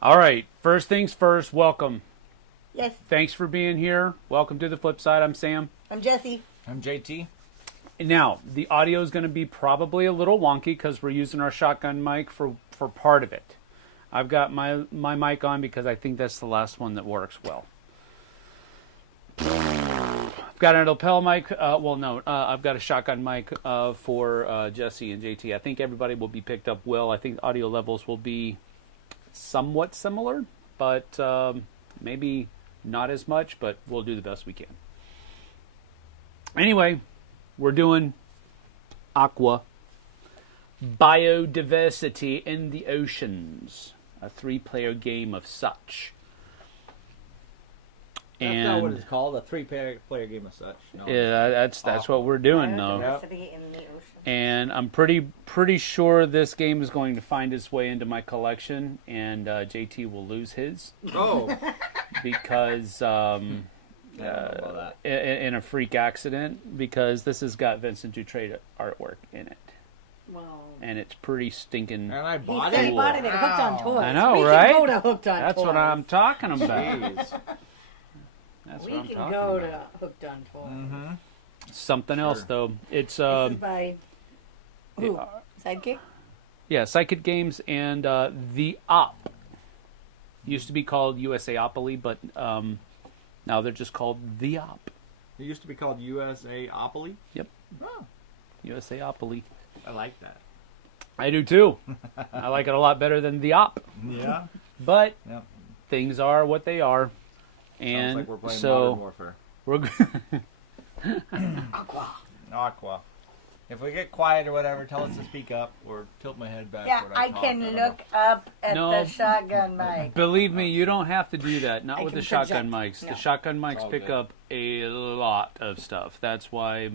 All right. First things first, welcome. Yes, Thanks for being here. Welcome to the Flipside. I'm Sam. I'm Jessie. I'm JT. Now, the audio is going to be probably a little wonky because we're using our shotgun mic for part of it. I've got my mic on because I think that's the last one that works well. I've got a lapel mic. I've got a shotgun mic for Jessie and JT. I think everybody will be picked up well. I think audio levels will be somewhat similar, but maybe not as much, but we'll do the best we can. Anyway, we're doing AQUA, Biodiversity in the Oceans, a 3-player game of such. That's not what it's called, a 3-player game of such. No. Yeah, that's what we're doing though. Biodiversity in the ocean. And I'm pretty sure this game is going to find its way into my collection, and JT will lose his Oh, because in a freak accident, because this has got Vincent Dutrait artwork in it, Well, and it's pretty stinking. and I he bought said it. he bought it at Hooked on Toys. I know, we right? can go to Hooked on That's Toys. what I'm talking about. Jeez. That's We what I'm can talking go about. to Hooked on Toys. Mm-hmm. Something else though. It's This is by who? Sidekick? yeah, Psychic Games and the Op. Used to be called USAopoly, but now they're just called the Op. It used to be called USAopoly. Yep. Oh, USAopoly. I like that. I do too. I like it a lot better than the Op. Yeah. But Yep. things are what they are. Sounds And like we're playing so Modern Warfare. we're Aqua. Aqua. If we get quiet or whatever, tell us to speak up or tilt my head back. Yeah, I can look up at No. the shotgun mic. Believe me, you don't have to do that. Not I with can the shotgun project. mics. No. The shotgun mics all pick good. up a lot of stuff. That's why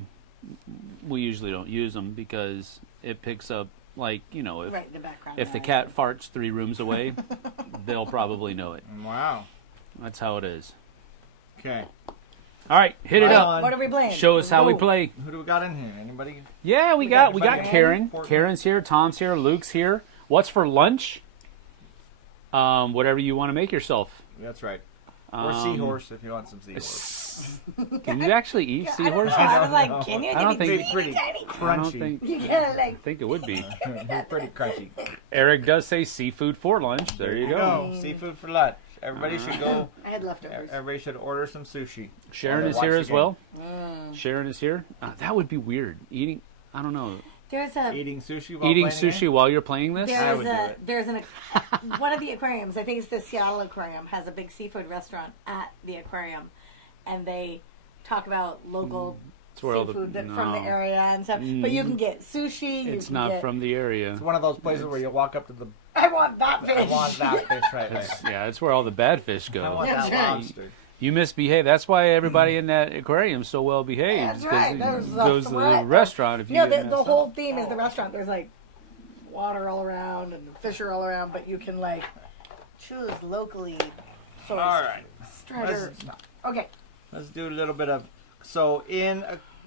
we usually don't use them, because it picks up, like, if Right, the background. if the noise. cat farts 3 rooms away, they'll probably know it. Wow. That's how it is. Okay. All right, hit it Right up. on. What are we playing? Show us how we Ooh. play. Who do we got in here? Anybody? Yeah, we got got Karen. Important. Karen's here. Tom's here. Luke's here. What's for lunch? Whatever you want to make yourself. That's right. Or seahorse if you want some seahorse. Can you actually eat I don't know. seahorse? I was know. like, can you? I don't Give me think- teeny tiny. I don't Crunchy. think. You gotta I like. think it would be. They're pretty crunchy. Eric does say seafood for lunch. There you go. Seafood for lunch. Everybody should go. I had leftovers. Everybody should order some sushi. Sharon is Watch here the as game. well. Sharon is here. That would be weird. Eating. I don't know. There's a Eating sushi while Eating playing the sushi game? while you're playing this. I would do it. there's an one of the aquariums. I think it's the Seattle Aquarium has a big seafood restaurant at the aquarium, and they talk about local It's where all seafood the from the area and stuff. But you can get sushi. It's can not get, from the area. It's one of those places where you walk up to the. I want that fish. I want that fish right there. Yeah, it's where all the bad fish I go. want That's that right. lobster. You misbehave. That's why everybody in that aquarium is so well behaved. That's right. It There's goes to the right. restaurant if you No, get the messed whole up. theme is the restaurant. There's like water all around and fish are all around, but you can like choose locally sourced. All right. Strider. Okay. Let's do a little bit of. So in,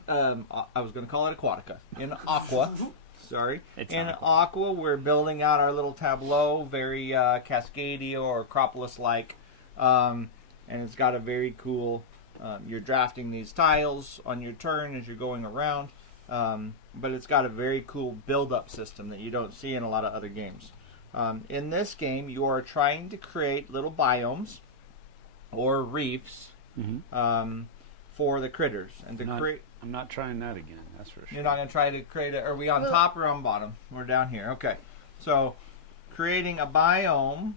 I was going to call it Aquatica. In Aqua, sorry. It's in not Aqua, we're building out our little tableau, very Cascadia or Acropolis-like, and it's got a very cool. You're drafting these tiles on your turn as you're going around, but it's got a very cool build-up system that you don't see in a lot of other games. In this game, you are trying to create little biomes or reefs. For the critters and to create. I'm not trying that again. That's for sure. You're not going to try to create it. Are we on top or on bottom? We're down here. Okay. So, creating a biome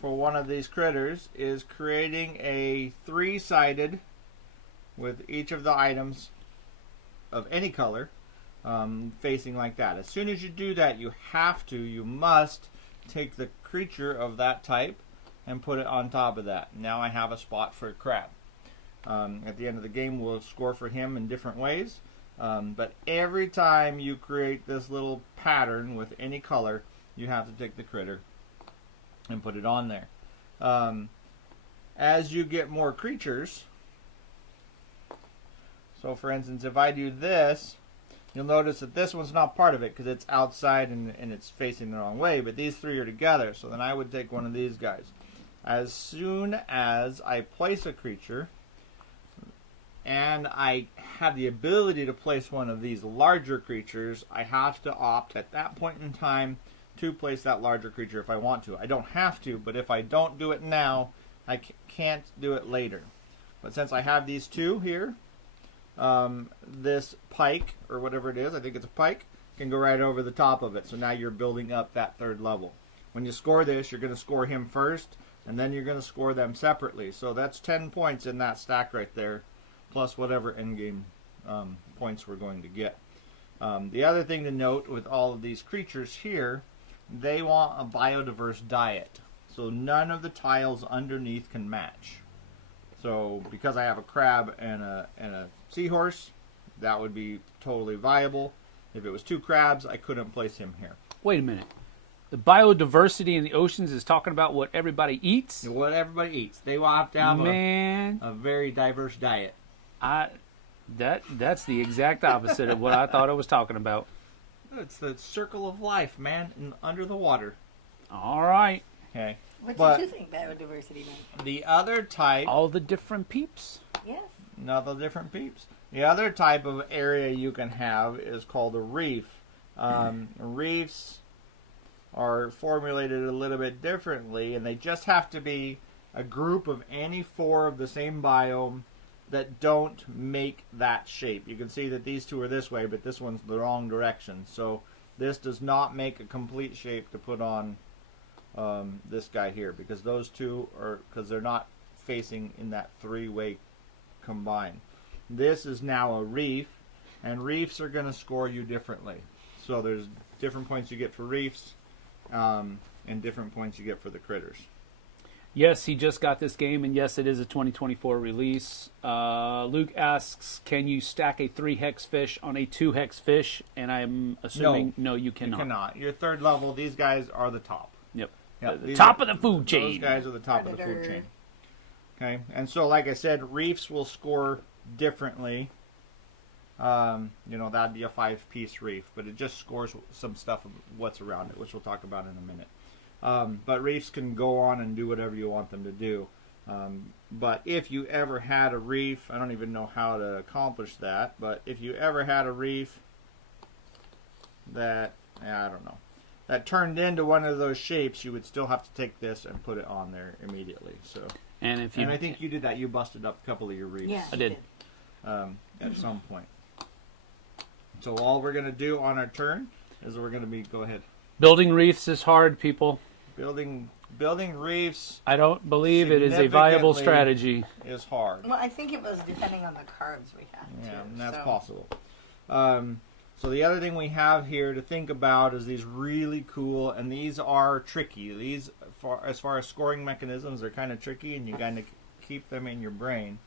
for one of these critters is creating a 3-sided with each of the items of any color facing like that. As soon as you do that, you must take the creature of that type and put it on top of that. Now I have a spot for a crab. At the end of the game, we'll score for him in different ways. But every time you create this little pattern with any color, you have to take the critter and put it on there. As you get more creatures, so for instance, if I do this, you'll notice that this one's not part of it because it's outside and it's facing the wrong way, but these three are together. So then I would take one of these guys. As soon as I place a creature and I have the ability to place one of these larger creatures, I have to opt at that point in time to place that larger creature if I want to. I don't have to, but if I don't do it now, I can't do it later. But since I have these two here, this pike, or whatever it is, I think it's a pike, can go right over the top of it. So now you're building up that third level. When you score this, you're going to score him first, and then you're going to score them separately. So that's 10 points in that stack right there, plus whatever endgame points we're going to get. The other thing to note with all of these creatures here, they want a biodiverse diet. So none of the tiles underneath can match. So because I have a crab and a seahorse, that would be totally viable. If it was two crabs, I couldn't place him here. Wait a minute. The biodiversity in the oceans is talking about what everybody eats? What everybody eats. They will have to have Man, a very diverse diet. that's the exact opposite of what I thought I was talking about. It's the circle of life, man, under the water. All right. Okay. What But did you think biodiversity meant? the other type, All the different peeps. Yes. not the different peeps. The other type of area you can have is called a reef. Reefs are formulated a little bit differently, and they just have to be a group of any four of the same biome that don't make that shape. You can see that these two are this way, but this one's the wrong direction. So this does not make a complete shape to put on this guy here, because those two are, because they're not facing in that three-way combine. This is now a reef, and reefs are going to score you differently. So there's different points you get for reefs, and different points you get for the critters. Yes, he just got this game, and yes, it is a 2024 release. Luke asks, can you stack a 3-hex fish on a 2-hex fish? And I'm assuming, no, you cannot. You cannot. Your third level, these guys are the top. Yep. Yep, The top of the food Those chain. guys are the top of the food Predator. chain. Okay, and so like I said, reefs will score differently. That'd be a 5-piece reef, but it just scores some stuff of what's around it, which we'll talk about in a minute. But reefs can go on and do whatever you want them to do. But if you ever had a reef, I don't even know how to accomplish that, but if you ever had a reef that, I don't know, that turned into one of those shapes, you would still have to take this and put it on there immediately. So, And if you, and I think you did that. You busted up a couple of your reefs. Yeah. I did. At some point. So all we're going to do on our turn is we're going to go ahead. Building reefs is hard, people. Building reefs I don't believe it is a viable Significantly. strategy. is hard. Well, I think it was depending on the cards we had. Yeah, too, and that's so. possible. So the other thing we have here to think about is these really cool, and these are tricky. These, as far as scoring mechanisms, they're kind of tricky, and you kind of keep them in your brain.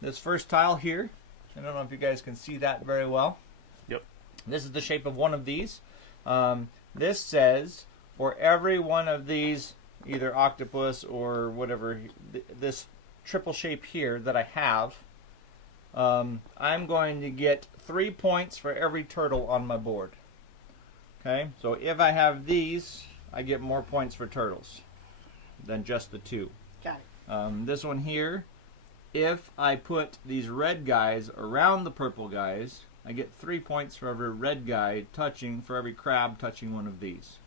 This first tile here, I don't know if you guys can see that very well. Yep. This is the shape of one of these. This says for every one of these, either octopus or whatever, this triple shape here that I have, I'm going to get 3 points for every turtle on my board. Okay, so if I have these, I get more points for turtles than just the two. Got it. This one here, if I put these red guys around the purple guys, I get 3 points for every red guy for every crab touching one of these.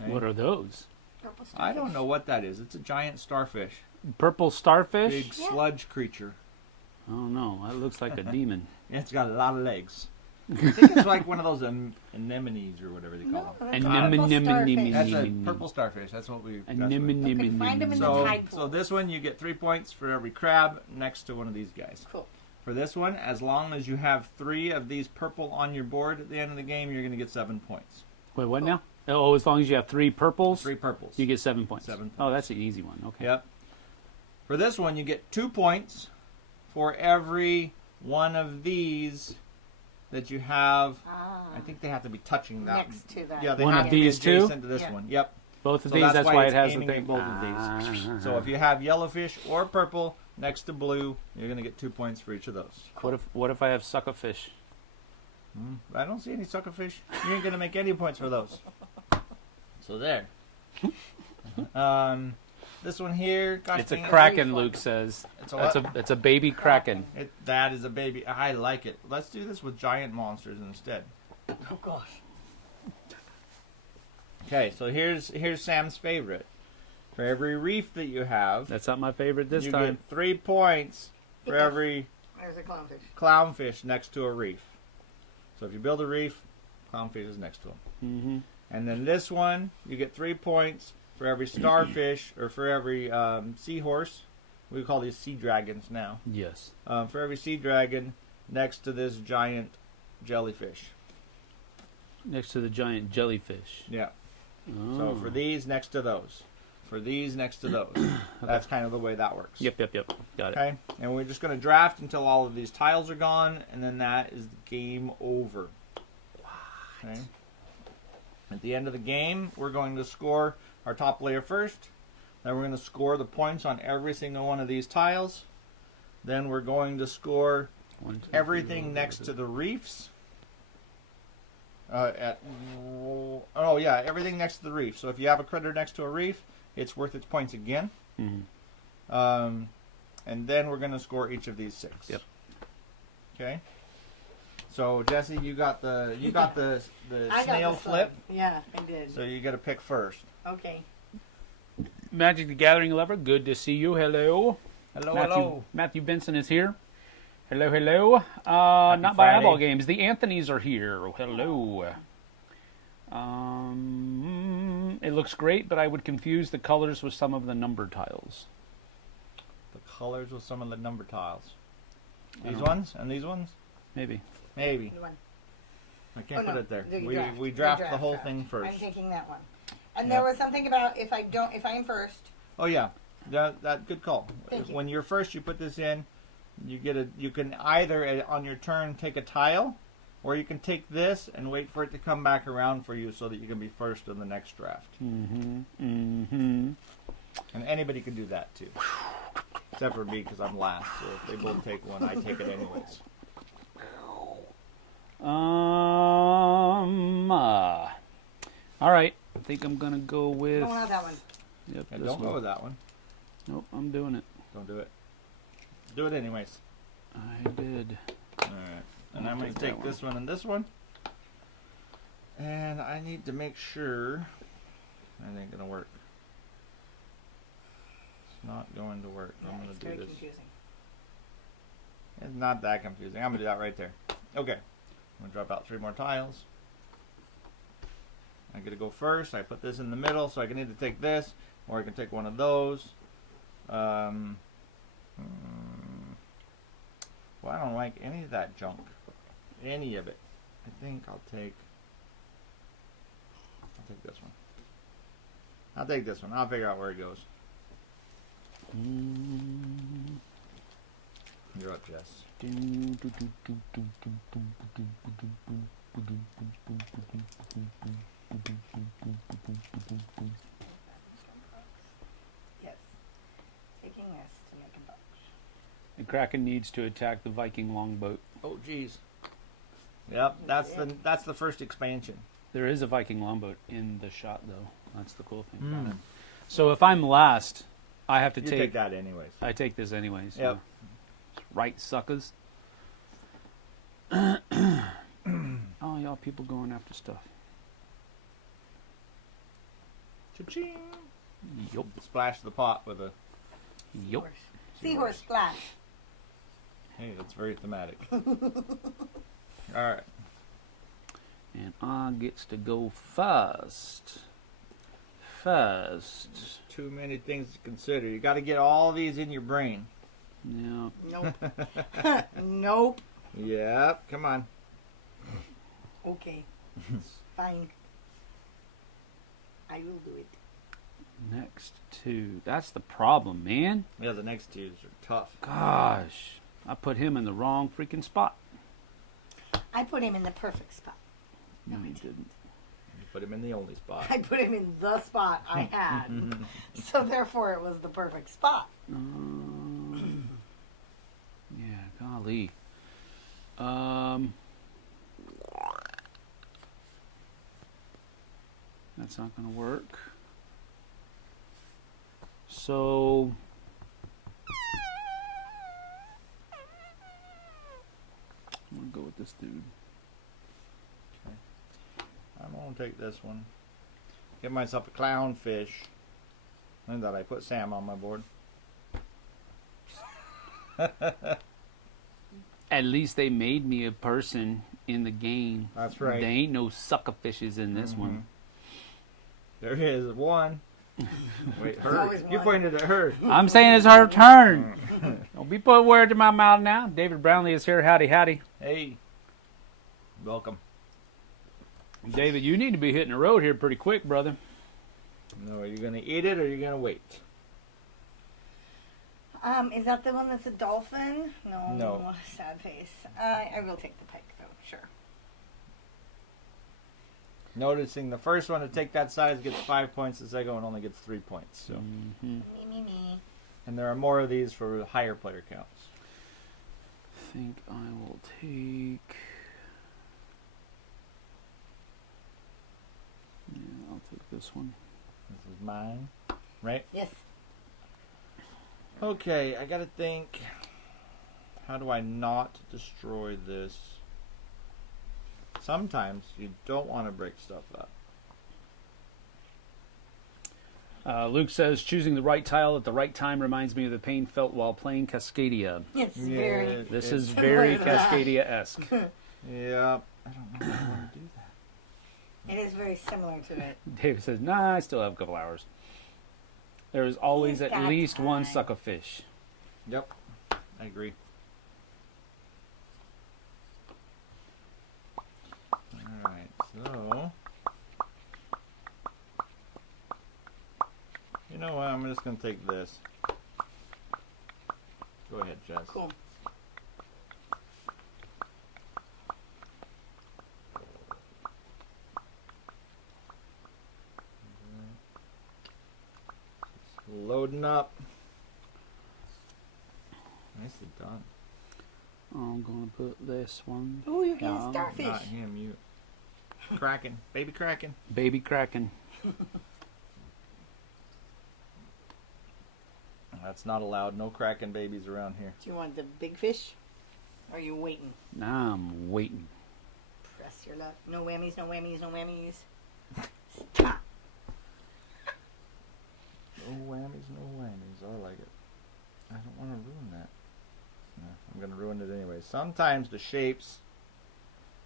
Okay? What are those? Purple I don't starfish. know what that is. It's a giant starfish. Purple starfish? Big Yeah. sludge creature. Oh no, that looks like a demon. It's got a lot of legs. I think it's like one of those anemones or whatever they call No, them. that's a Anemone- purple starfish. That's a Anemone. purple starfish. That's what we. A that's what- nimmin, You can find 'em in the So, tide pool. so this one you get 3 points for every crab next to one of these guys. Cool. For this one, as long as you have 3 of these purple on your board at the end of the game, you're going to get 7 points. Wait, what now? Oh, as long as you have 3 purples, 3 purples. you get 7 points. 7 Oh, that's an easy one. Okay. Yep. For this one, you get 2 points for every one of these that you have. I think they have to be touching that. Next to that. Yeah, they One have of to be these two? adjacent to this Yeah. one. Yep. Both of So these, that's why it it's has the aiming thing. at both of these. Ah. So if you have yellowfish or purple next to blue, you're going to get 2 points for each of those. What if I have suckerfish? I don't see any suckerfish. You ain't gonna make any points for those. So there. This one here. Gosh, It's a dang it. kraken, Luke says. It's a what? It's a baby kraken. That is a baby. I like it. Let's do this with giant monsters instead. Oh gosh. Okay, so here's Sam's favorite. For every reef that you have, That's not my favorite this you time. get 3 points for every There's a clownfish. clownfish next to a reef. So if you build a reef, clownfish is next to them. Mm-hmm. And then this one, you get 3 points for every starfish or for every seahorse. We call these sea dragons now. Yes. For every sea dragon next to this giant jellyfish. Next to the giant jellyfish. Yeah. Oh. So for these next to those. For these next to those. That's kind of the way that works. Yep. Got it. Okay. And we're just going to draft until all of these tiles are gone, and then that is the game over. Okay. At the end of the game, we're going to score our top layer first. Then we're going to score the points on every single one of these tiles. Then we're going to score everything next to the reefs. Everything next to the reef. So if you have a critter next to a reef, it's worth its points again. Mm-hmm. And then we're going to score each of these 6. Yep. Okay. So Jessie, you got the I snail got the flip. slug. Yeah, I did. So you got to pick first. Okay. Magic the Gathering lover, good to see you. Hello. Hello. Matthew Benson is here. Hello. Not by Friday. eyeball games. The Anthonys are here. Hello. It looks great, but I would confuse the colors with some of the number tiles. The colors with some of the number tiles. I These don't- ones and these ones? Maybe. Maybe. The one. I can't put it there. You We draft the whole thing first. I'm taking that one. And Yeah. there was something about if I am first. Oh yeah, that good call. Thank you. When you're first, you put this in. You can either on your turn take a tile, or you can take this and wait for it to come back around for you so that you can be first in the next draft. Mm-hmm. Mm-hmm. And anybody can do that too, except for me because I'm last. So if they both take one, I take it anyways. All right. I think I'm gonna go with. I don't have that one. Yep. And this don't one. go with that one. Nope. I'm doing it. Don't do it. Do it anyways. I did. All right. And I'll I'm going to take take that this one and this one. And I need to make sure that ain't going to work. It's not going to work. Yeah, I'm going it's to do very this. confusing. It's not that confusing. I'm going to do that right there. Okay. I'm going to drop out 3 more tiles. I'm going to go first. I put this in the middle, so I can either take this or I can take one of those. Well, I don't like any of that junk. Any of it. I think I'll take this one. I'll take this one. I'll figure out where it goes. You're up, Jess. Yes. Taking this to make a box. The Kraken needs to attack the Viking longboat. Oh, jeez. Yep, that's the first expansion. There is a Viking longboat in the shot, though. That's the cool thing Mm. about it. So if I'm last, I have to You take that anyways. I take this anyways. Yep. Right, suckers. Oh, y'all people going after stuff. Cha-ching. Yup. Splash the pot with a... Yup. Seahorse. Seahorse splash. Hey, that's very thematic. Alright. And I gets to go first. First. Too many things to consider. You got to get all these in your brain. Yeah. Nope. Nope. Yep, come on. Okay. Fine. I will do it. Next two. That's the problem, man. Yeah, the next two are tough. Gosh. I put him in the wrong freaking spot. I put him in the perfect spot. No, he didn't. You put him in the only spot. I put him in the spot I had. So therefore it was the perfect spot. Yeah, golly. That's not going to work. So I'm going to go with this dude. I'm going to take this one. Get myself a clownfish. And that I put Sam on my board. At least they made me a person in the game. That's right. There ain't no sucker fishes in this one. There is one. Wait, her. always You one. pointed at her. I'm saying it's her turn. Don't be putting words in my mouth now. David Brownlee is here. Howdy, howdy. Hey. Welcome. David, you need to be hitting the road here pretty quick, brother. No, are you going to eat it or are you going to wait? Is that the one that's a dolphin? No. No. Sad face. I will take the pike, though. Sure. Noticing the first one to take that size gets 5 points, the second one only gets 3 points. So, Mhm. Me. and there are more of these for higher player counts. I think I will take. Yeah, I'll take this one. This is mine, right? Yes. Okay, I gotta think. How do I not destroy this? Sometimes you don't want to break stuff up. Luke says, choosing the right tile at the right time reminds me of the pain felt while playing Cascadia. It's very. This it's- is very similar to that. Cascadia-esque. Yeah, I don't know if I want to do that. It is very similar to it. David says, nah, I still have a couple hours. There is always He's at got least one time. suckerfish. Yep, I agree. Alright, so... You know what, I'm just going to take this. Go ahead, Jess. Cool. Loading up. Nicely done. I'm going to put this one. Oh, you're getting Yeah, starfish. Not him, you. Kraken. Baby Kraken. Baby Kraken. That's not allowed. No Kraken babies around here. Do you want the big fish? Or are you waiting? Now I'm waiting. Press your luck. No whammies, no whammies, no whammies. Stop. No whammies, no whammies. I like it. I don't want to ruin that. No, I'm going to ruin it anyway. Sometimes the shapes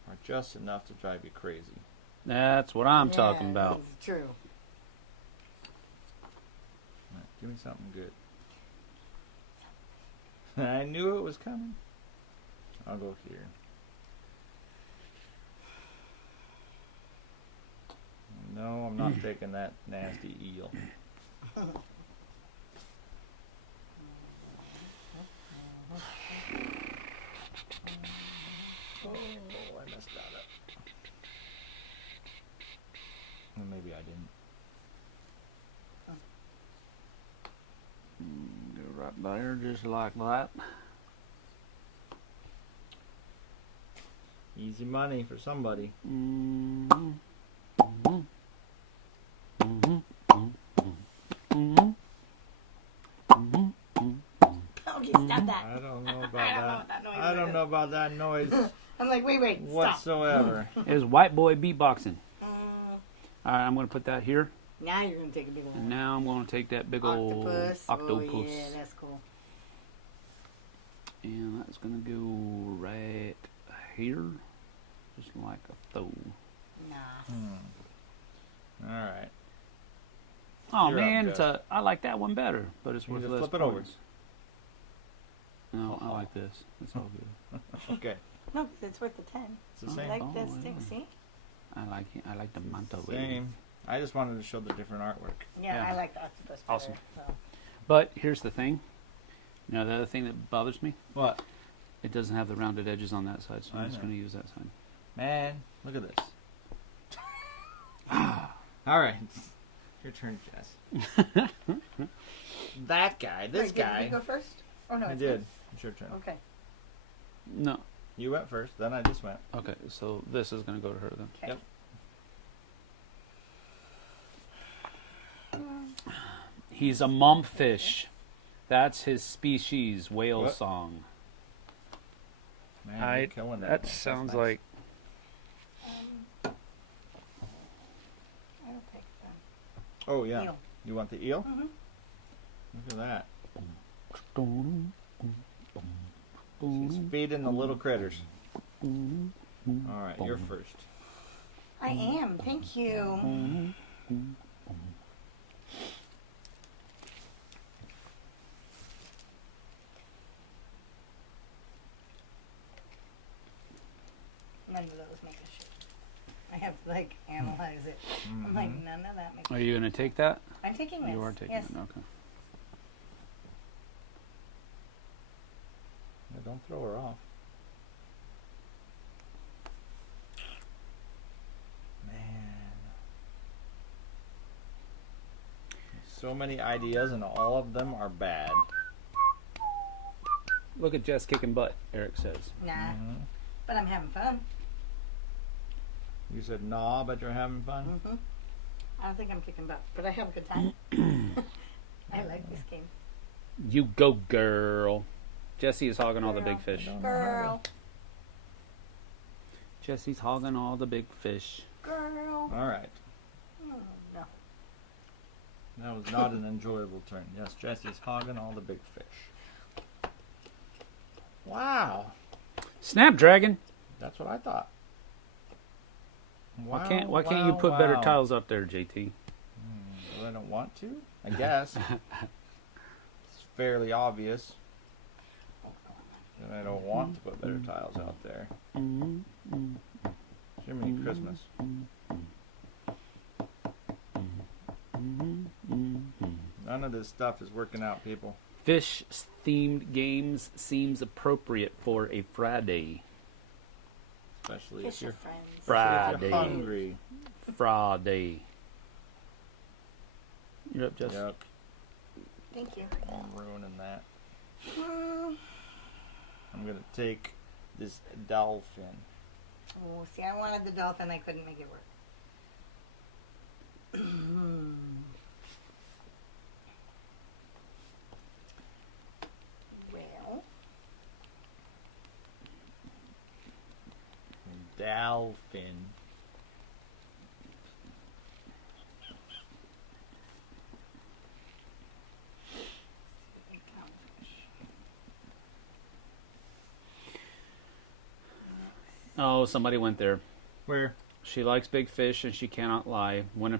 are just enough to drive you crazy. That's what I'm talking about. It's true. Right, give me something good. I knew it was coming. I'll go here. No, I'm not taking that nasty eel. Oh, I messed that up. Well, maybe I didn't. Go right there, just like that. Easy money for somebody. Mm-hmm. Mm-hmm. Mm-hmm. Mm-hmm. Mm-hmm. Okay, stop that. I don't know about I don't know that. what that noise I don't is. know about that noise I'm like, wait, stop. whatsoever. It was white boy beatboxing. Mm, All right, I'm going to put that here. now you're going to take a big one. And now I'm going to take that big old Octopus. octopus. Oh, yeah, that's cool. And that's going to go right here. Just like a throw. Nice. Alright. Oh You're up, man, Jeff. I like that one better, but it's You worth just less flip it over. points. No, I like this. It's all good. Okay. No, 'cause it's worth the 10. It's the I same. like Oh, this yeah. thing, see? I like it. I like the manta ray. Same. I just wanted to show the different artwork. Yeah, Yeah. I like the octopus better. Awesome. So. But here's the thing. You know, the other thing that bothers me, What? it doesn't have the rounded edges on that side, so I I'm just know. going to use that side. Man, look at this. Alright. Your turn, Jess. That guy, this Wait, did guy. you go first? Oh, no. I it's did. me. It's your turn. Okay. No. You went first, then I just went. Okay, so this is going to go to her then. Okay. Yep. He's a mumpfish. That's his species, whale What? song. Man, you're killing That That's sounds nice. like I'll take them. Oh yeah. Eel. You want the eel? Mhm. Look at that. She's feeding the little critters. All right, you're first. I am. Thank you. None of those make a shape. I have to like analyze it. I'm like, none of that makes. Are you going to take that? I'm taking this. You are taking yes. it. Okay. Yeah, don't throw her off. Man. So many ideas and all of them are bad. Look at Jess kicking butt, Eric says. Nah, Mhm. but I'm having fun. You said nah, but you're having fun? Mm-hmm. I don't think I'm kicking butt, but I have a good time. I like this game. You go, girl. Jessie is hogging all the big Girl. fish. Girl. Jessie's hogging all the big fish. Girl. All right. Oh, no. That was not an enjoyable turn. Yes, Jessie's hogging all the big fish. Wow. Snapdragon. That's what I thought. Wow, Why can't you put better wow. tiles up there, JT? Well, I don't want to, I guess. It's fairly obvious that I don't want to put better tiles out there. Jiminy Christmas. None of this stuff is working out, people. Fish-themed games seems appropriate for a Friday. Especially Fish if you're, are friends. especially if Friday. you're hungry. Friday. You're up, Jess. Yep, Thank you. I'm ruining that. Mm. I'm going to take this dolphin. Oh, see, I wanted the dolphin. I couldn't make it work. Well, Dolphin. Oh, somebody went there. Where? She likes big fish and she cannot lie. When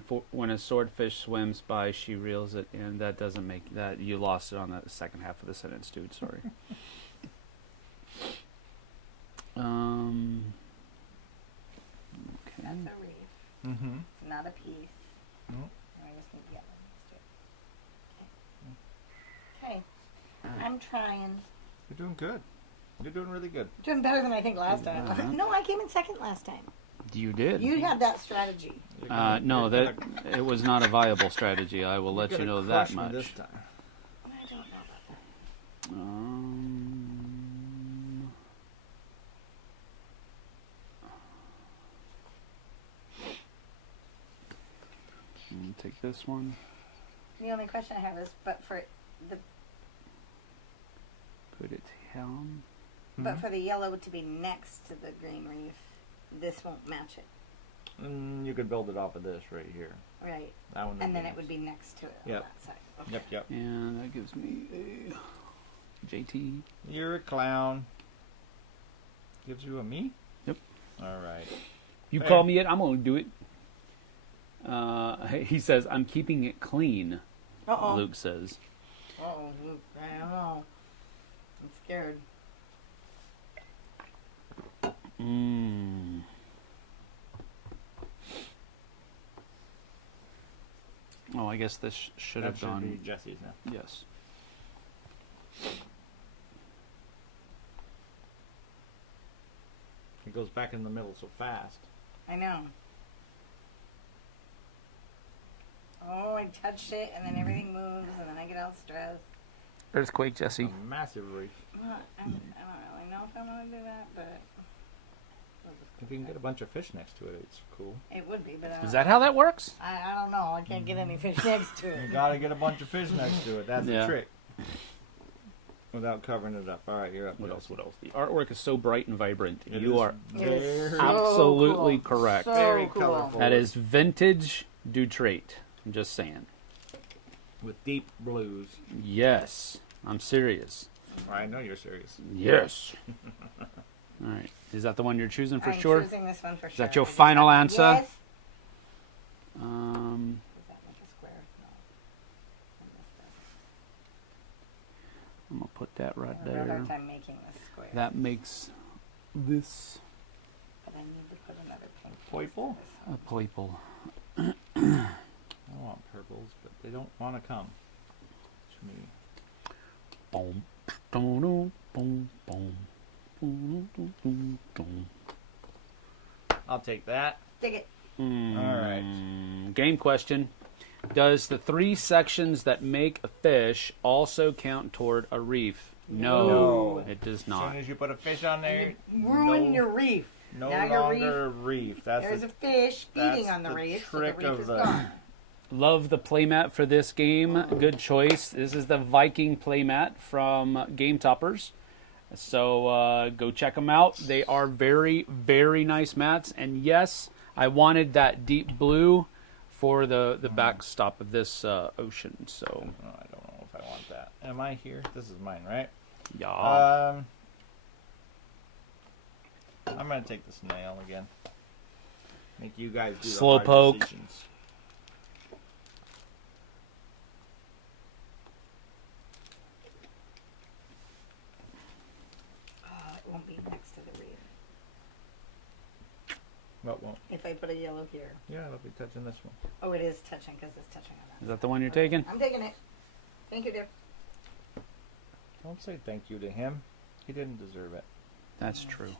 a swordfish swims by, she reels it in. That doesn't make that. You lost it on the second half of the sentence, dude. Sorry. Okay. that's a reef. Mm-hmm. It's not a piece. Nope. I just need yellow next to it. Okay. I'm trying. You're doing good. You're doing really good. Doing better than I think last time. Uh-huh. No, I came in second last time. You did. You had that strategy. No, that it was not a viable strategy. I will let you know that much. This time. I don't know about that. Take this one. The only question I have is, but for the Put it down. but for the yellow to be next to the green reef, this won't match it, You could build it off of this right here. right? That one. And then it would be next to it on Yep. that side. Okay. Yep, yep. And that gives me a JT. You're a clown. Gives you a me? Yep. All right. You Fair. call me it, I'm going to do it. He says, I'm keeping it clean, Uh-oh. Luke says. Uh-oh, Luke. I don't know. I'm scared. Oh, I guess this should have That should gone. be Jesse's now. Yes. It goes back in the middle so fast. I know. Oh, I touched it, and then everything moves, and then I get all stressed. Earthquake, Jesse. A massive reef. I don't really know if I want to do that, but we'll just If you can get a bunch of fish next to it, it's cool. It would be, but Is that how that works? I don't know. I can't get any fish next to You it. gotta get a bunch of fish next to it. That's Yeah. the trick. Without covering it up. All right, you're up. What Jess. else? What else? The artwork is so bright and vibrant. It You is are It is very, so absolutely cool. correct. So very cool. colorful. That is vintage do trait. I'm just saying. with deep blues. Yes, I'm serious. I know you're serious. Yes. All right. Is that the one you're choosing for I'm sure? choosing this one for Is sure. that your I just final have- answer? Yes. Um, Does that make a square? No. I'm gonna put that right I have a real there. hard time making this square. That makes this But I need to put another pink. Purple? a purple. I want purples, but they don't want to come to me. Boom, boom, boom, boom, boom, boom, boom. I'll take that. Dig it. All right. Game question. Does the 3 sections that make a fish also count toward a reef? No, No. it does As not. soon as you put a fish on there, You ruin no, your reef. no now your longer reef. That's There's the a fish feeding that's on the the reef, so trick the reef of is the- gone. Love the playmat for this game. Good choice. This is the Viking Playmat from Game Toppers. So go check them out. They are very, very nice mats. And yes, I wanted that deep blue for the backstop of this ocean. So, Oh, I don't know if I want that. Am I here? This is mine, right? yeah. I'm gonna take the snail again. Make you guys do the Slowpoke. hard decisions. It won't be next to the reef. What won't? If I put a yellow here. Yeah, it'll be touching this one. Oh, it is touching because it's touching on Is that. that the one you're taking? I'm taking it. Thank you, dear. Don't say thank you to him. He didn't deserve it. That's true.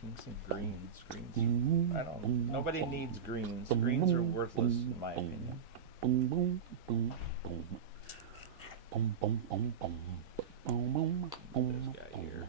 Pinks and greens. Greens. I don't. Nobody needs greens. Greens are worthless, in my opinion. Boom, boom, boom, boom. Boom, boom, boom, boom. Boom, boom, boom, This guy here.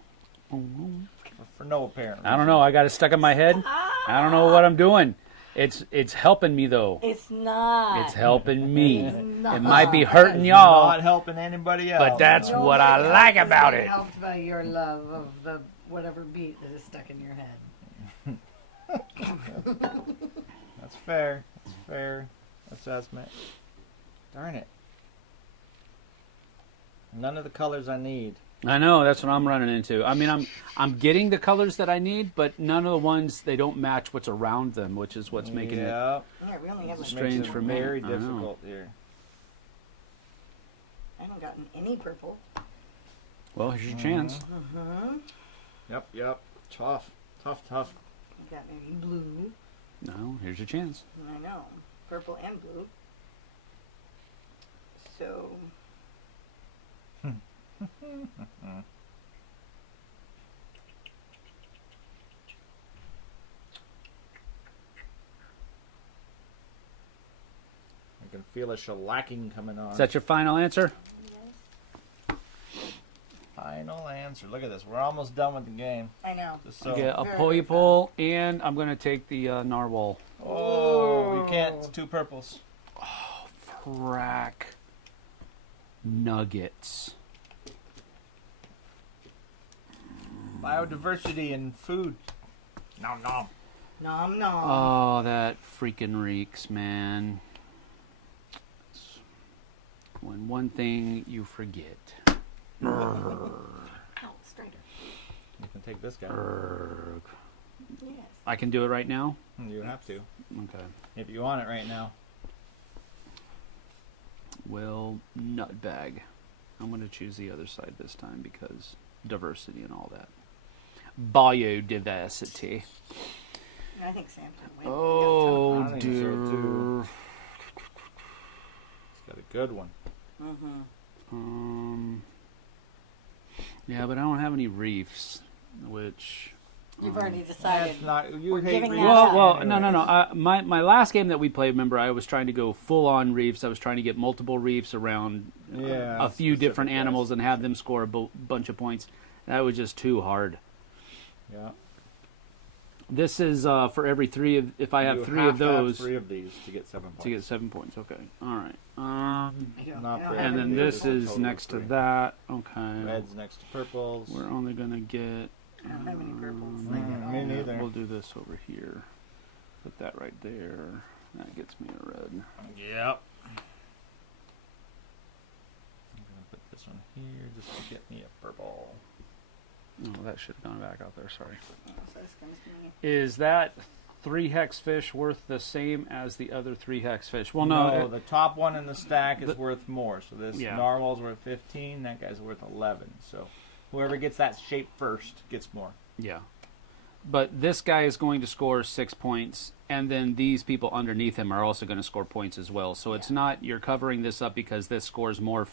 boom. For no apparent I don't know. I got it stuck in my head. I don't know what I'm doing. It's helping me though. It's not. It's helping me. It's not. It might be hurting You're not y'all, helping anybody else. but that's You're what only I like helped about being it. Helped by your love of the whatever beat that is stuck in your head. That's fair. That's fair assessment. Darn it. None of the colors I need. I know that's what I'm running into. I mean, I'm getting the colors that I need, but none of the ones they don't match what's around them, which is what's making it. Yep. Yeah, we only have like, Strange Makes it for me. Very I know. difficult here. I haven't gotten any purple. Well, here's your chance. Yep. Tough. Tough. I've got maybe blue. No, here's your chance. I know. Purple and blue. So. I can feel a shellacking coming on. Is that your final answer? Final answer. Look at this. We're almost done with the game. I know. Just so. Get a Very pole, and I'm going to take the narwhal. Oh, we can't. It's 2 purples. Crack nuggets. Biodiversity and food. Nom nom. Nom nom. Oh, that freaking reeks, man. It's when one thing you forget. Oh, straighter. You can take this guy. Erg. Yes. I can do it right now? You have to. Okay. If you want it right now. Well, nutbag. I'm going to choose the other side this time because diversity and all that. Biodiversity. I think Sam's gonna win. Oh, I think so, dear. too. It's got a good one. Mm-hmm. Yeah, but I don't have any reefs, which You've already decided. That's not. You We're hate giving reefs that up. Well, no. anyways. My last game that we played, remember, I was trying to go full on reefs. I was trying to get multiple reefs around Yeah, a few different specific, animals yes. and have them score a bunch of points. That was just too hard. Yeah. This is for every three of. If I have You three have of to have those 3 of these to get 7 points. to get 7 points. Okay. All right. I don't Not have for And then any this purple. is Total of next to 3. that. Okay. Reds next to purples. We're only gonna get. I don't have any purples. Me neither. We'll do this over here. Put that right there. That gets me a red. Yep. I'm gonna put this one here just to get me a purple. Oh, that should have gone back out there. Sorry. Oh, so it's gonna be- Is that 3 hex fish worth the same as the other 3 hex fish? Well, no, no. the top one in the stack is the- worth more. So this Yeah. narwhal's worth 15. That guy's worth 11. So whoever gets that shape first gets more. Yeah. But this guy is going to score 6 points, and then these people underneath him are also going to score points as well. So it's not you're covering this up because this scores more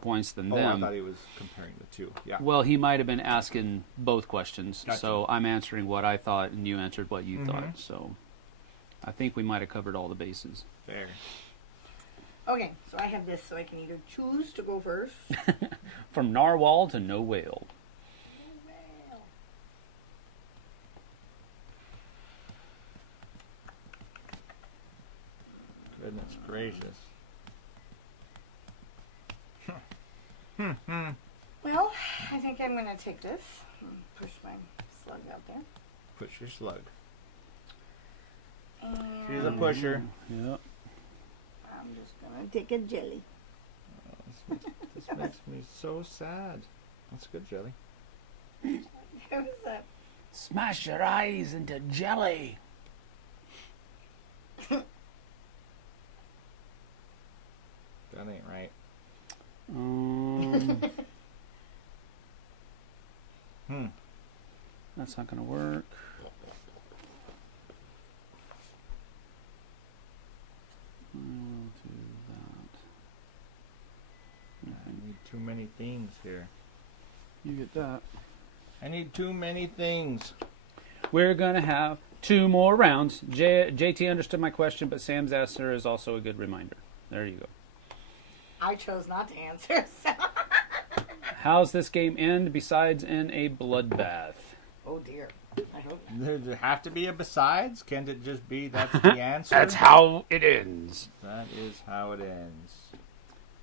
points than Oh, I them. thought he was comparing the two. Yeah. Well, he might have been asking both questions, Gotcha. so I'm answering what I thought, and you answered what you Mhm. thought. So I think we might have covered all the bases. Fair. Okay, so I have this, so I can either choose to go first. From narwhal to no whale. Goodness gracious. Well, I think I'm gonna take this and push my slug out there. Push your slug. And She's a pusher. Yep. I'm just gonna take a jelly. This makes me so sad. That's good, Jelly. There was that. Smash your eyes into jelly. That ain't right. That's not going to work. I'll do that. I need too many things here. You get that. I need too many things. We're going to have 2 more rounds. JT understood my question, but Sam's answer is also a good reminder. There you go. I chose not to answer. So. How's this game end besides in a bloodbath? Oh dear. I hope. Does it have to be a besides? Can't it just be that's the answer? That's how it ends. That is how it ends.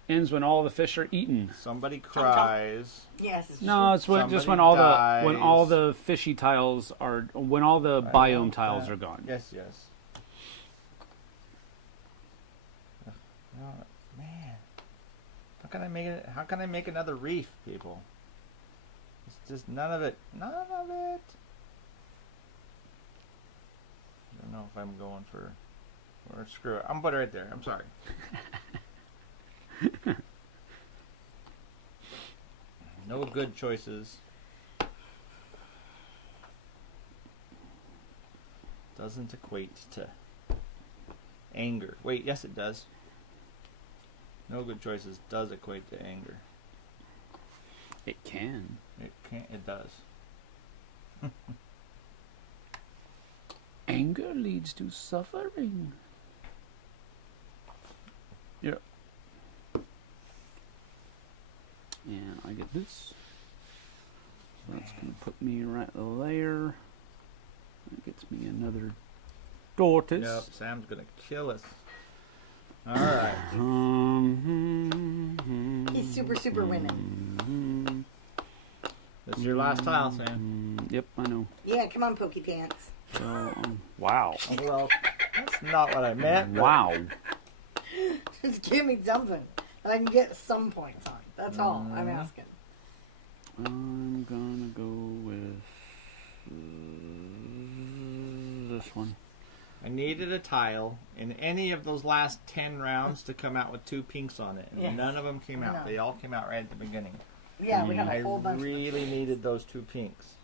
Ends when all the fish are eaten. Somebody cries. Yes. No, it's when, just when Somebody all dies. the fishy tiles are when all the I biome want tiles that. are gone. Yes, yes. Oh, man, how can I make another reef, people? It's just none of it. None of it. I don't know if I'm going for or screw it. I'm put it right there. I'm sorry. No good choices. Doesn't equate to anger. Wait, yes it does. No good choices does equate to anger. It can. It can't. It does. Anger leads to suffering. Yep. And I get this. So that's going to put me right there. That gets me another tortoise. Yep. Sam's gonna kill us. All right. He's super winning. This is your last tile, Sam. Yep, I know. Yeah, come on, Pokey Pants. So, wow. Well, that's not what I meant. but- Wow. Just give me something that I can get some points on. That's all I'm asking. I'm gonna go with this one. I needed a tile in any of those last 10 rounds to come out with 2 pinks on it, and Yes. none of them came I out. know. They all came out right at the beginning. Yeah, we got I a whole bunch. really needed those 2 pinks,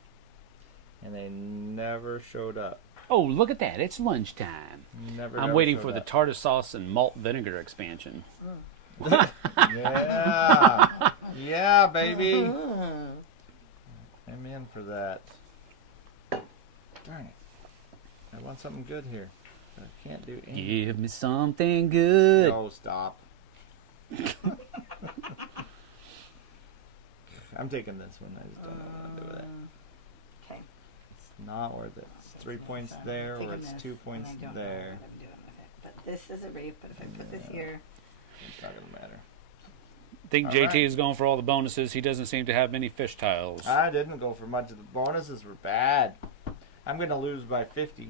and they never showed up. Oh, look at that. It's lunchtime. Never. I'm waiting for the tartar sauce and malt vinegar expansion. Yeah, yeah, baby. Mm. I'm in for that. Darn it. I want something good here. I can't do anything. Give me something good. No, stop. I'm taking this one. I just don't know what to do with it. Okay. It's not worth it. It's 3 points there, or it's 2 points there. But this is a reef, but if I put this here... It's not going to matter. I think All JT right. is going for all the bonuses. He doesn't seem to have many fish tiles. I didn't go for much of the bonuses were bad. I'm going to lose by 50.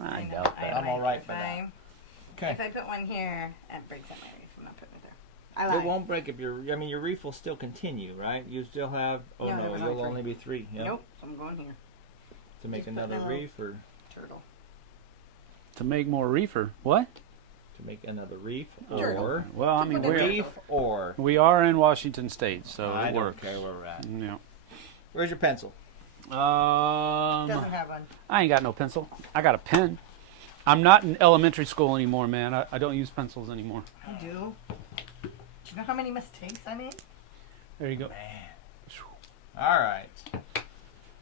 I know, doubt that. I'm all right if for that. I- Okay. If I put one here, it breaks up my reef. I'm not putting it there. I It lied. won't break if your. I mean, your reef will still continue, right? You still have. Oh No, there no, was you'll only only be 3. Yep. Nope, I'm going here. To make Just put another no. reef, or Turtle. To make more reefer. What? to make another reef, Turtle. or Well, I mean, put it we're, reef, or. we are in Washington State, so I it don't works. care where we're at. Yeah. Where's your pencil? Doesn't have one. I ain't got no pencil. I got a pen. I'm not in elementary school anymore, man. I don't use pencils anymore. I do. Do you know how many mistakes I made? There you go. All right.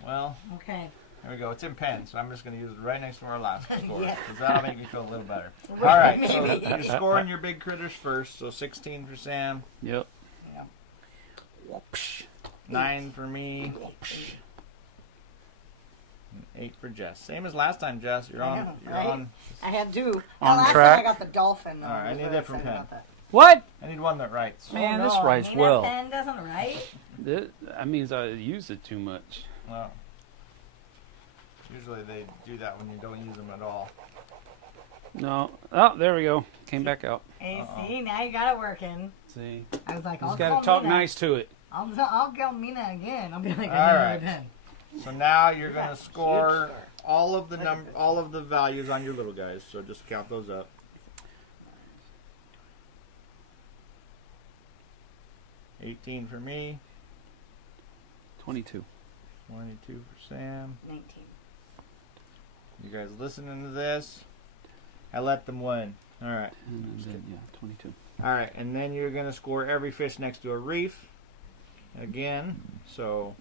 Well, Okay. here we go. It's in pen, so I'm just going to use it right next to our last score. Yes. Because that'll make me feel a little better. All Right, right, so maybe. you're scoring your big critters first. So 16 for Sam, Yep. Yeah. Whoopsh. 9 for me, and 8 for Jess. Same as last time, Jess. You're I on. know, You're right? on. I had two. On last track. time I got the dolphin. Though. All right, I was need really that from excited Pen. about that. What? I need one that writes. Man, Oh, this no, writes Nina well. Pen doesn't write. That means I use it too much. Well, usually they do that when you don't use them at all. No. Oh, there we go. Came back out. Hey, see, now you got it working. See? I was like, Just I'll got call to talk Mina. nice to it. I'll call Mina again. I'll be like, All I need right. another pen. So now you're going to That's a huge score score. all of the all of the values on your little guys. So just count those up. $18 for me, 22. 22 for Sam. 19. You guys listening to this? I let them win. All right. And then, yeah, 22. All right, and then you're going to score every fish next to a reef again. So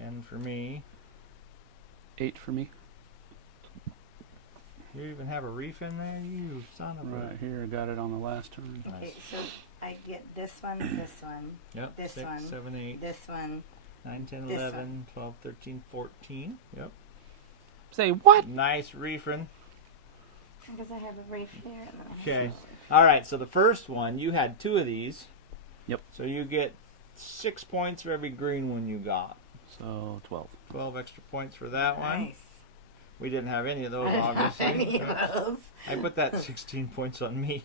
10 for me. 8 for me. You even have a reef in there, you son of Right a. here, I got it on the last turn. Nice. Okay, so I get this one, Yep. this 6, one, 7, 8, this one. 9, 10, this 11, 12, 13, 14. Yep. Say what? Nice reefing. Because I have a reef here. And then I have Okay. some- All right, so the first one, you had 2 of these. Yep. So you get 6 points for every green one you got. So 12. 12 extra points for that one. Nice. We didn't have any of those, I didn't have obviously. any of those. I put that 16 points on me.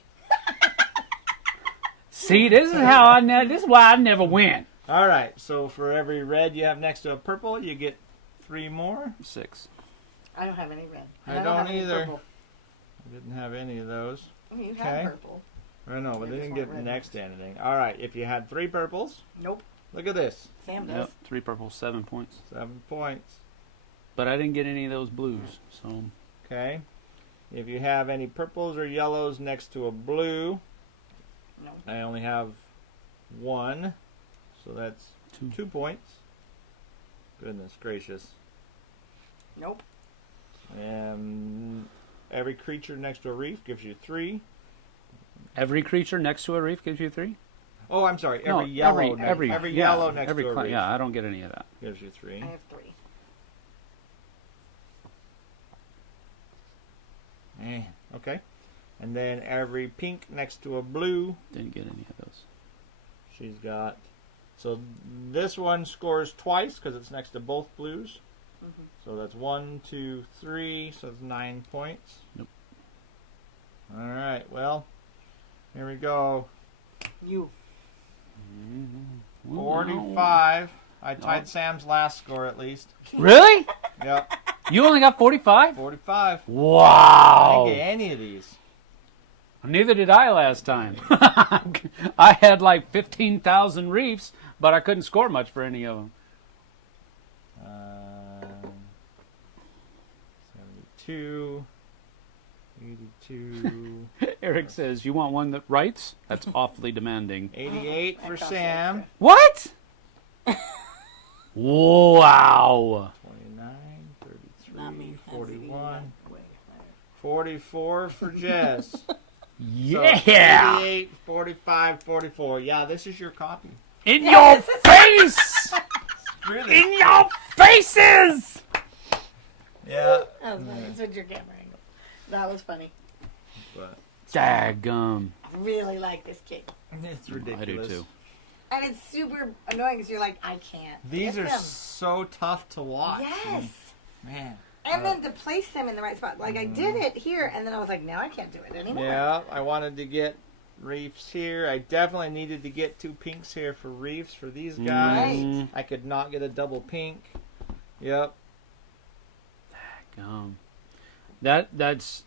See, this is how I know. This is why I never win. All right, so for every red you have next to a purple, you get 3 more. 6. I don't have any red. I And don't have any either. purple. I didn't have any of those. Oh, you Okay. have purple. I know, but Yeah, they just didn't want get red next to anything. All right, if you had 3 purples, Nope. look at this. Sam does. Yep. 3 purple, 7 points. 7 points. But I didn't get any of those blues. So Okay. If you have any purples or yellows next to a blue, No. I only have 1. So that's 2. 2 points. Goodness gracious. Nope. And every creature next to a reef gives you 3. Every creature next to a reef gives you 3? Oh, I'm sorry. No, Every yellow, every every yeah, yellow next every to a cla- reef Yeah, I don't get any of that. gives you 3. I have 3. Okay. And then every pink next to a blue, Didn't get any of those. she's got. So this one scores twice because it's next to both blues. Mm-hmm. So that's 1, 2, 3. So it's 9 points. Nope. All right. Well, here we go. You. 45. I No. tied Sam's last score at least. Really? Yep. You only got 45? 45. I Wow. didn't get any of these. Neither did I last time. I had like 15,000 reefs, but I couldn't score much for any of them. 72. 82. Eric says, you want one that writes? That's awfully demanding. 88 for That costs Sam. extra. What? Wow. 29, Not 33, me. 41, 44 for Jess. Yeah. So 88, 45, 44. Yeah, this is your copy. In your face. Really? In your faces. Yeah. That was funny. It's with your camera angle. That was funny. But Daggum. I really like this cake. it's ridiculous. I do too. And it's super annoying because you're like, I can't. These get are them. so tough to watch. Yes. Man. And then to place them in the right spot. Like, I did it here, and then I was like, now I can't do it anymore. Yeah, I wanted to get reefs here. I definitely needed to get 2 pinks here for reefs for these guys. Right. I could not get a double pink. Yep. That's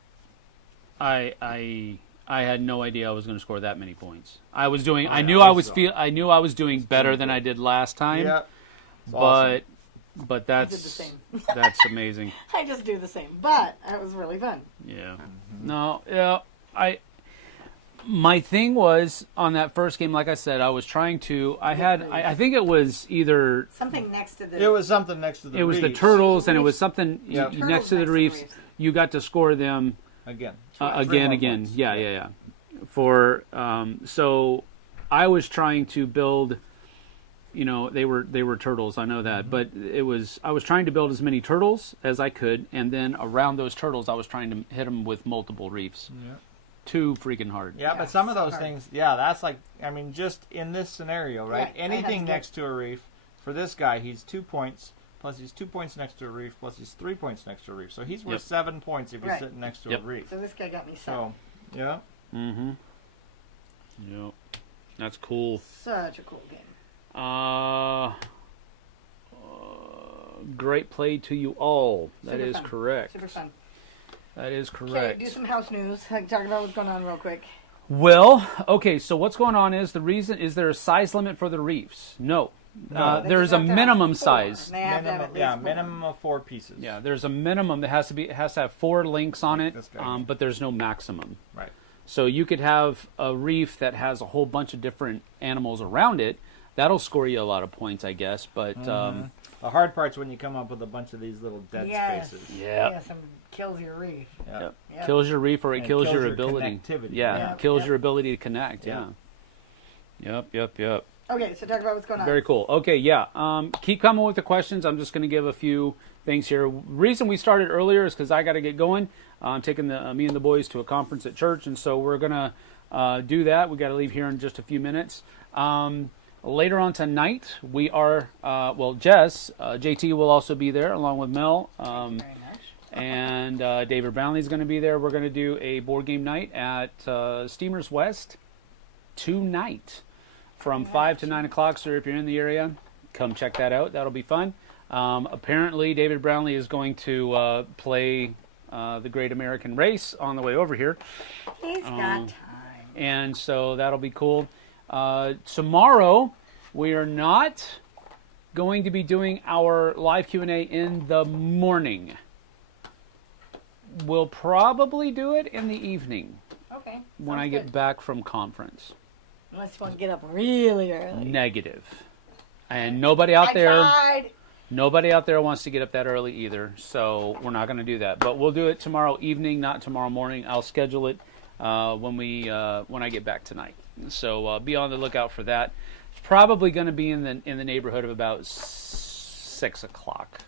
I had no idea I was going to score that many points. I was doing. I knew I was doing better than I did last time. Yep. It's But awesome. I that's did the same. that's amazing. I just do the same. But it was really fun. Yeah. No. Yeah. My thing was on that first game. Like I said, I was trying to. I think it was either. Something next to the. It was something next to the It was the reefs. turtles, and it was something Yep. next to the reefs. You got to score them Again. again. points. Yeah. For so, I was trying to build. You know, they were turtles. I know that, but I was trying to build as many turtles as I could, and then around those turtles, I was trying to hit them with multiple reefs. Yeah. Too freaking hard. Yeah, but some of those things, that's like, I mean, just in this scenario, right? Right, Anything that's good. next to a reef, for this guy, he's 2 points, plus he's 2 points next to a reef, plus he's 3 points next to a reef. So he's worth Yep. 7 points if he's Right. sitting next to Yep. a reef. So this guy got me So, yeah. Mm-hmm. Yep. That's cool. such a cool game. Great play to you all. That Super is fun. correct. Super fun. That is Okay, correct. do some house news. I can talk about what's going on real quick. Well, okay, so what's going on is is there a size limit for the reefs? No. No. They There's just a have to have minimum 4, size. and they have to have at least 4. Minimum of 4 pieces. Yeah, there's a minimum that has to have 4 links on it, this guy. but there's no maximum. Right. So you could have a reef that has a whole bunch of different animals around it. That'll score you a lot of points, I guess. But The hard part's when you come up with a bunch of these little dead Yes. spaces. yeah, Yes, and kills your reef. Yeah. Yep. Yep. kills your reef or it And kills your your ability. connectivity. Yeah, Yeah. kills Yep. your ability to connect. Yeah. Yeah. Yep. Okay, so talk about what's going on. Very cool. Okay, yeah. Keep coming with the questions. I'm just going to give a few things here. Reason we started earlier is because I got to get going. I'm taking me and the boys to a conference at church, and so we're going to do that. We got to leave here in just a few minutes. Later on tonight, we are Jess, JT will also be there along with Mel, Very much. and David Brownlee's going to be there. We're going to do a board game night at Steamers West tonight from 5 to 9 o'clock. So if you're in the area, come check that out. That'll be fun. Apparently, David Brownlee is going to play the Great American Race on the way over here. He's got time. And so that'll be cool. Tomorrow, we are not going to be doing our live Q&A in the morning. We'll probably do it in the evening Okay. when sounds I get good. back from conference. Unless you want to get up really early. Negative. And nobody out there tried. wants to get up that early either, so we're not going to do that. But we'll do it tomorrow evening, not tomorrow morning. I'll schedule it when I get back tonight. So be on the lookout for that. It's probably going to be in the neighborhood of about 6 o'clock,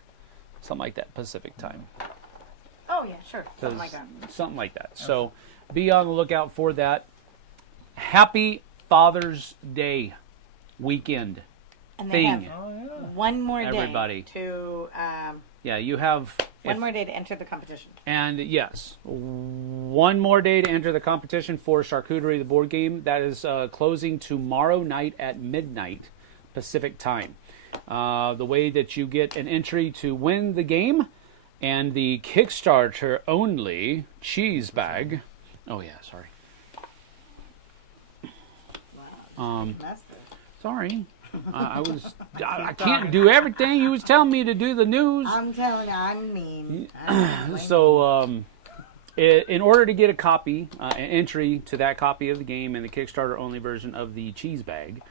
something like that, Pacific time. Oh, yeah, sure. Something like that. Something like that. So be on the lookout for that. Happy Father's Day weekend And they thing. have Oh, yeah. one more day Everybody. to Yeah, you have one more day to enter the competition. And yes, one more day to enter the competition for Charcuterie, the board game. That is closing tomorrow night at midnight Pacific time. The way that you get an entry to win the game and the Kickstarter only cheese bag. Oh yeah, sorry. Wow. That's the Sorry. I can't do everything you was telling me to do the news. I'm telling you, I'm mean. I'm mean. So, in order to get a copy, an entry to that copy of the game and the Kickstarter only version of the cheese bag,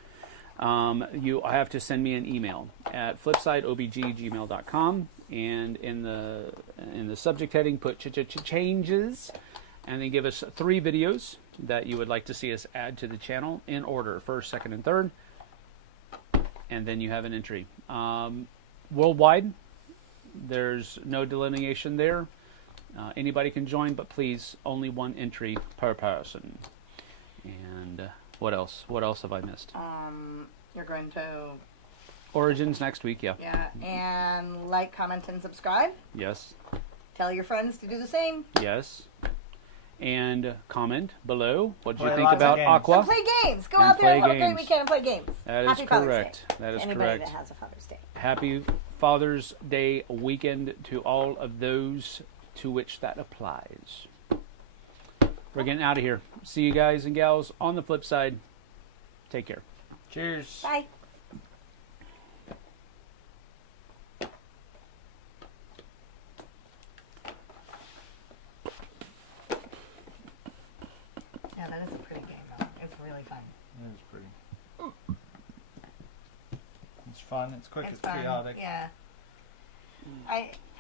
you have to send me an email at flipsideobg@gmail.com, and in the subject heading put changes, and then give us 3 videos that you would like to see us add to the channel in order, first, second, and third, and then you have an entry. Worldwide, there's no delineation there. Anybody can join, but please, only 1 entry per person. And what else? What else have I missed? You're going to, Origins next week, yeah. yeah, and like, comment, and subscribe. Yes. Tell your friends to do the same. Yes. And comment below. What did you Play think lots of about games. Aqua? And play games. Go And out there and play have a great games. weekend and play games. That is Happy Father's correct. Day. That is Anybody correct. that has a Father's Day. Happy Father's Day weekend to all of those to which that applies. We're getting out of here. See you guys and gals on the flip side. Take care. Cheers. Bye. Yeah, that is a pretty game, though. It's really fun. It is pretty. It's fun. It's quick. It's fun. chaotic. Yeah.